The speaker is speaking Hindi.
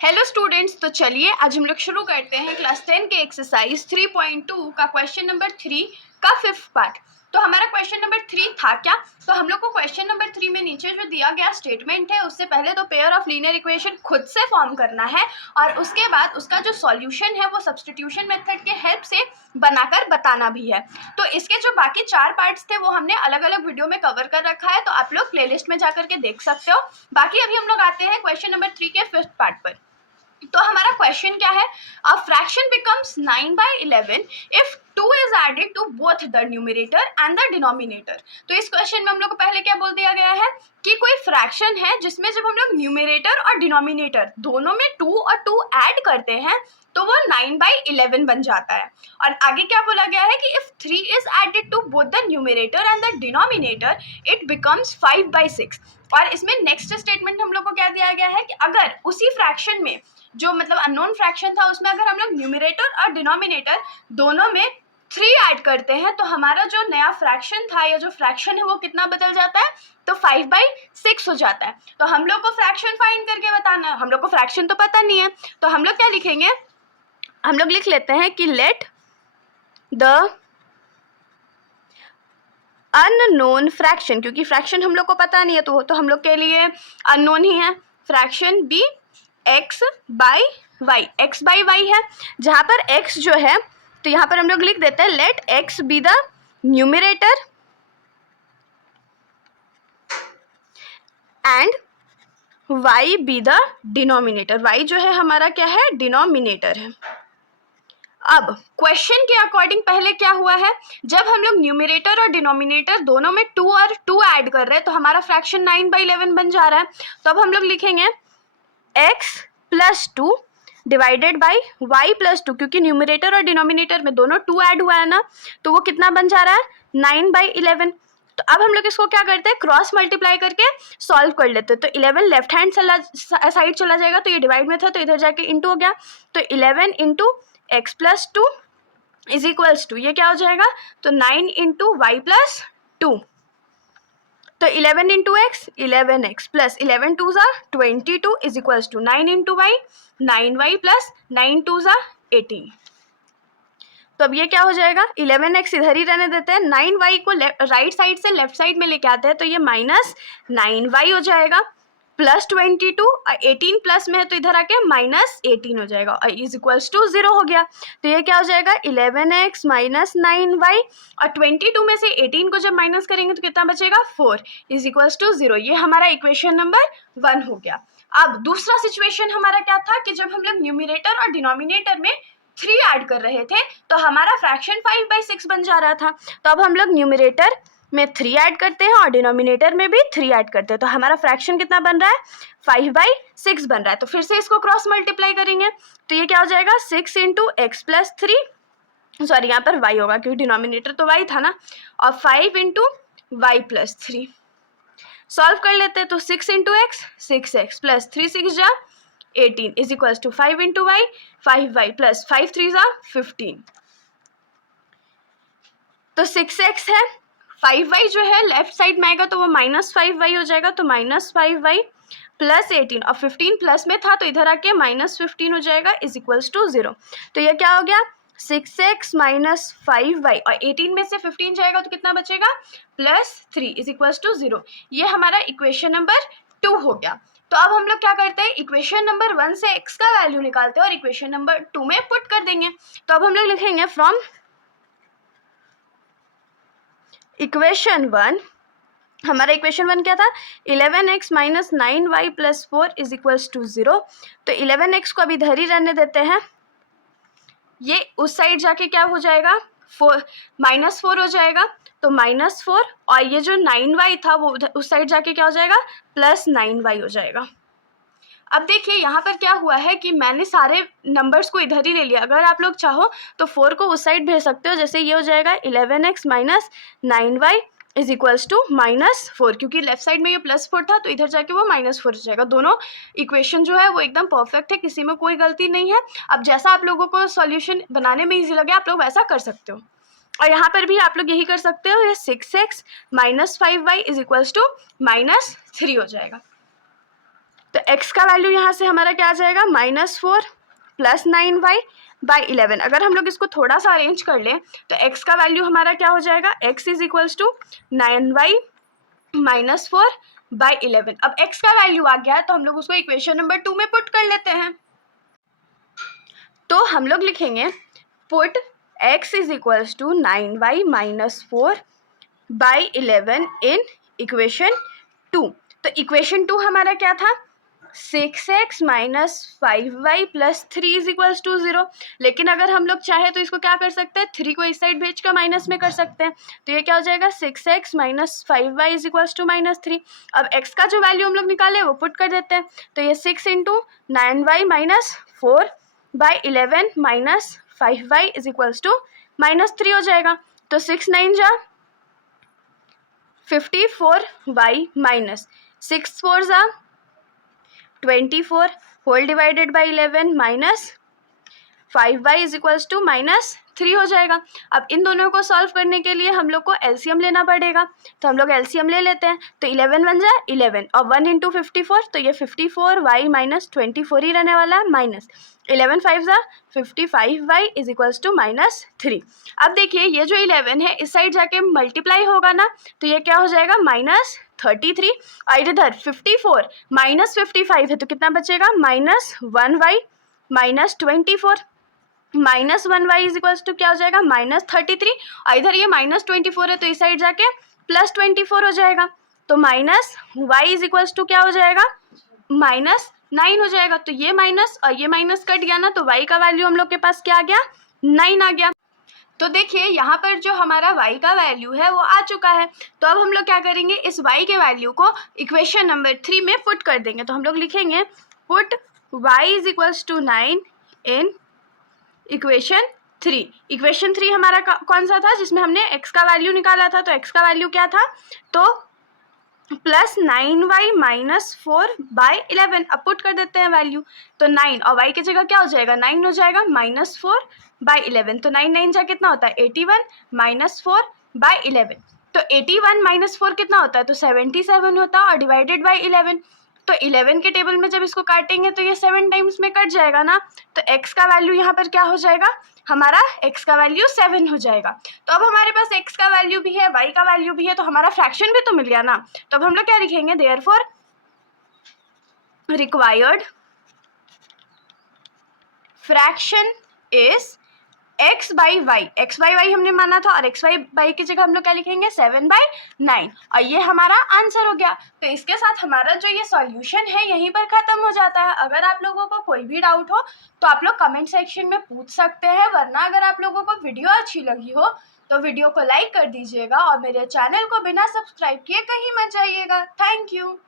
हेलो स्टूडेंट्स, तो चलिए आज हम लोग शुरू करते हैं क्लास 10 के एक्सरसाइज 3.2 का क्वेश्चन नंबर 3 का फिफ्थ पार्ट। तो हमारा क्वेश्चन नंबर 3 था क्या? तो हम लोग को क्वेश्चन नंबर 3 में नीचे जो दिया गया स्टेटमेंट है उससे पहले तो पेयर ऑफ लीनियर इक्वेशन खुद से फॉर्म करना है और उसके बाद उसका जो सॉल्यूशन है वो सब्स्टिट्यूशन मेथड के हेल्प से बनाकर बताना भी है। तो इसके जो बाकी 4 पार्ट्स थे वो हमने अलग अलग वीडियो में कवर कर रखा है, तो आप लोग प्लेलिस्ट में जाकर के देख सकते हो। बाकी अभी हम लोग आते हैं क्वेश्चन नंबर 3 के फिफ्थ पार्ट पर। तो हमारा क्वेश्चन क्या है? A fraction becomes 9/11 if 2 is added to both the numerator and the denominator. तो इस क्वेश्चन में हम लोग को पहले क्या बोल दिया गया है कि कोई फ्रैक्शन है जिसमें जब हम लोग न्यूमरेटर और डिनोमिनेटर दोनों में 2 और 2 ऐड करते हैं तो वो 9/11 बन जाता है। और आगे क्या बोला गया है कि if 3 is added to both the numerator and the denominator it becomes 5/6। और इसमें नेक्स्ट स्टेटमेंट हम लोग को क्या दिया गया है कि अगर उसी फ्रैक्शन में जो मतलब अननोन फ्रैक्शन था उसमें अगर हम लोग न्यूमरेटर और डिनोमिनेटर दोनों में 3 ऐड करते हैं तो हमारा जो नया फ्रैक्शन था या जो फ्रैक्शन है वो कितना बदल जाता है? तो 5/6 हो जाता है। तो हम लोग को फ्रैक्शन फाइंड करके बताना है, हम लोग को फ्रैक्शन तो पता नहीं है, तो हम लोग क्या लिखेंगे? हम लोग लिख लेते हैं कि लेट द अननोन फ्रैक्शन, क्योंकि फ्रैक्शन हम लोग को पता नहीं है तो वो तो हम लोग के लिए अननोन ही है। Fraction be x by Y, x by Y है, जहाँ पर x जो है तो यहाँ पर हम लोग लिख देते हैं let x be the numerator and y be the denominator. y जो है हमारा क्या है? डिनोमिनेटर है। अब क्वेश्चन के अकॉर्डिंग पहले क्या हुआ है, जब हम लोग न्यूमरेटर और डिनोमिनेटर दोनों में 2 और 2 ऐड कर रहे हैं तो हमारा फ्रैक्शन 9/11 बन जा रहा है। तो अब हम लोग लिखेंगे x plus 2 divided by y plus 2, क्योंकि न्यूमरेटर और डिनोमिनेटर में दोनों 2 ऐड हुआ है ना, तो वो कितना बन जा रहा है? 9/11। तो अब हम लोग इसको क्या करते हैं? क्रॉस मल्टीप्लाई करके सॉल्व कर लेते हैं। तो 11 लेफ्ट हैंड साइड चला जाएगा, तो ये डिवाइड में था तो इधर जाके इंटू हो गया, तो 11 into x plus 2 is equals to ये क्या हो जाएगा? तो 9 इंटू वाई प्लस 2, तो 11 इंटू एक्स 11x प्लस 11 2 ज़ा 22 is equals to 9 into y 9y plus 9 2 ज़ा 18। तो अब ये क्या हो जाएगा? 11x इधर ही रहने देते हैं, 9y को राइट साइड से लेफ्ट साइड में लेके आते हैं तो ये माइनस 9y हो जाएगा, प्लस 22 और 18 प्लस में है तो इधर आके माइनस 18 हो जाएगा और इज इक्वल्स टू 0 हो गया। तो ये क्या हो जाएगा? 11x माइनस 9y और 22 में से 18 को जब माइनस करेंगे तो कितना बचेगा? 4 इज इक्वल्स टू 0। ये हमारा इक्वेशन नंबर 1 हो गया। अब दूसरा सिचुएशन हमारा क्या था कि जब हम लोग न्यूमरेटर और डिनोमिनेटर में 3 ऐड कर रहे थे तो हमारा फ्रैक्शन 5/6 बन जा रहा था। तो अब हम लोग न्यूमरेटर में 3 ऐड करते हैं और डिनोमिनेटर में भी 3 ऐड करते हैं, तो हमारा फ्रैक्शन कितना बन रहा है? 5/6 बन रहा है। तो फिर से इसको क्रॉस मल्टीप्लाई करेंगे तो ये क्या हो जाएगा? 6 इंटू एक्स प्लस 3, सॉरी यहाँ पर y होगा क्योंकि डिनोमिनेटर तो y था ना, और 5 इंटू वाई प्लस 3। सॉल्व कर लेते हैं तो 6 इंटू एक्स 6x प्लस 3 6 जा 18 is equals to 5 into y 5y plus 5 3 जा 15। तो 6x है, 5y जो है लेफ्ट साइड में आएगा तो वो माइनस 5y हो जाएगा, तो माइनस 5y प्लस 18 और 15 प्लस में था तो इधर आके माइनस 15 हो जाएगा इज इक्वल्स टू 0। तो ये क्या हो गया? 6x माइनस 5y और 18 में से 15 जाएगा तो कितना बचेगा? Plus 3 is equals to 0। ये हमारा इक्वेशन नंबर 2 हो गया। तो अब हम लोग क्या करते हैं? इक्वेशन नंबर 1 से x का वैल्यू निकालते हैं और इक्वेशन नंबर 2 में पुट कर देंगे। तो अब हम लोग लिखेंगे फ्रॉम इक्वेशन 1, हमारा इक्वेशन 1 क्या था? 11x minus 9y plus 4 is equals to 0। तो 11x को अभी इधर ही रहने देते हैं, ये उस साइड जाके क्या हो जाएगा? -4 हो जाएगा, तो -4 और ये जो 9y था वो उस साइड जाके क्या हो जाएगा? प्लस 9y हो जाएगा। अब देखिए यहाँ पर क्या हुआ है कि मैंने सारे नंबर्स को इधर ही ले लिया। अगर आप लोग चाहो तो 4 को उस साइड भेज सकते हो, जैसे ये हो जाएगा 11x minus 9y is equals to -4, क्योंकि लेफ्ट साइड में ये +4 था तो इधर जाके वो -4 हो जाएगा। दोनों इक्वेशन जो है वो एकदम परफेक्ट है, किसी में कोई गलती नहीं है। अब जैसा आप लोगों को सॉल्यूशन बनाने में ईजी लगे आप लोग वैसा कर सकते हो, और यहाँ पर भी आप लोग यही कर सकते हो। ये 6x minus 5y is equals to -3 हो जाएगा। तो x का वैल्यू यहाँ से हमारा क्या आ जाएगा, -4 प्लस 9y बाई 11। अगर हम लोग इसको थोड़ा सा अरेंज कर लें तो x का वैल्यू हमारा क्या हो जाएगा, x is equals to 9y -4 by 11। अब x का वैल्यू आ गया तो हम लोग उसको इक्वेशन नंबर 2 में पुट कर लेते हैं। तो हम लोग लिखेंगे put x is equals to 9y -4 by 11 in equation 2। तो इक्वेशन 2 हमारा क्या था, 6x minus 5y plus 3 is equals to 0। लेकिन अगर हम लोग चाहे तो इसको क्या कर सकते हैं, 3 को इस साइड भेज कर माइनस में कर सकते हैं। तो ये क्या हो जाएगा, 6x minus 5y is equals to -3। अब x का जो वैल्यू हम लोग निकाले वो पुट कर देते हैं। तो ये 6 into 9y minus 4 by 11 minus 5y is equals to -3 हो जाएगा। तो 6 9 जा 54y माइनस 6 4 जा 24 whole divided by 11 minus 5y is equals to -3 हो जाएगा। अब इन दोनों को सॉल्व करने के लिए हम लोग को एलसीएम लेना पड़ेगा। तो हम लोग एलसीएम ले लेते हैं। तो 11 बन जाए 11 और 1 इंटू 54, तो ये 54y माइनस 24 ही रहने वाला है, माइनस 11 5 जा 55y इज इक्वल्स टू -3। अब देखिए ये जो 11 है इस साइड जाके मल्टीप्लाई होगा ना, तो ये क्या हो जाएगा, -33। और इधर 54 माइनस 55 है तो कितना बचेगा, -1y minus 24 -1y is equals to क्या हो जाएगा, -33। और इधर ये -24 है तो इस साइड जाके +24 हो जाएगा। तो -y इज इक्वल्स टू क्या हो जाएगा, -9 हो जाएगा। तो ये माइनस और ये माइनस कट गया ना, तो y का वैल्यू हम लोग के पास क्या आ गया, 9 आ गया। तो देखिए यहाँ पर जो हमारा y का वैल्यू है वो आ चुका है। तो अब हम लोग क्या करेंगे, इस y के वैल्यू को इक्वेशन नंबर 3 में पुट कर देंगे। तो हम लोग लिखेंगे put y is equals to 9 in equation 3। Equation 3 हमारा कौन सा था, जिसमें हमने x का वैल्यू निकाला था। तो x का वैल्यू क्या था, तो प्लस 9y माइनस 4 बाई 11। अब पुट कर देते हैं वैल्यू। तो 9 और y की जगह क्या हो जाएगा, 9 हो जाएगा -4 बाई 11। तो 9 9 जा कितना होता है, 81 -4 बाई 11। तो 81 -4 कितना होता है, तो 77 होता है और डिवाइडेड बाई 11। तो 11 के टेबल में जब इसको काटेंगे तो ये 7 टाइम्स में कट जाएगा ना। तो x का वैल्यू यहाँ पर क्या हो जाएगा, हमारा x का वैल्यू 7 हो जाएगा। तो अब हमारे पास x का वैल्यू भी है, y का वैल्यू भी है, तो हमारा फ्रैक्शन भी तो मिल गया ना। तो अब हम लोग क्या लिखेंगे, therefore required fraction is x by Y. x by y हमने माना था और x बाई वाई की जगह हम लोग क्या लिखेंगे, 7/9। और ये हमारा आंसर हो गया। तो इसके साथ हमारा जो ये सॉल्यूशन है यहीं पर ख़त्म हो जाता है। अगर आप लोगों को कोई भी डाउट हो तो आप लोग कमेंट सेक्शन में पूछ सकते हैं, वरना अगर आप लोगों को वीडियो अच्छी लगी हो तो वीडियो को लाइक कर दीजिएगा और मेरे चैनल को बिना सब्सक्राइब किए कहीं मत जाइएगा। Thank you.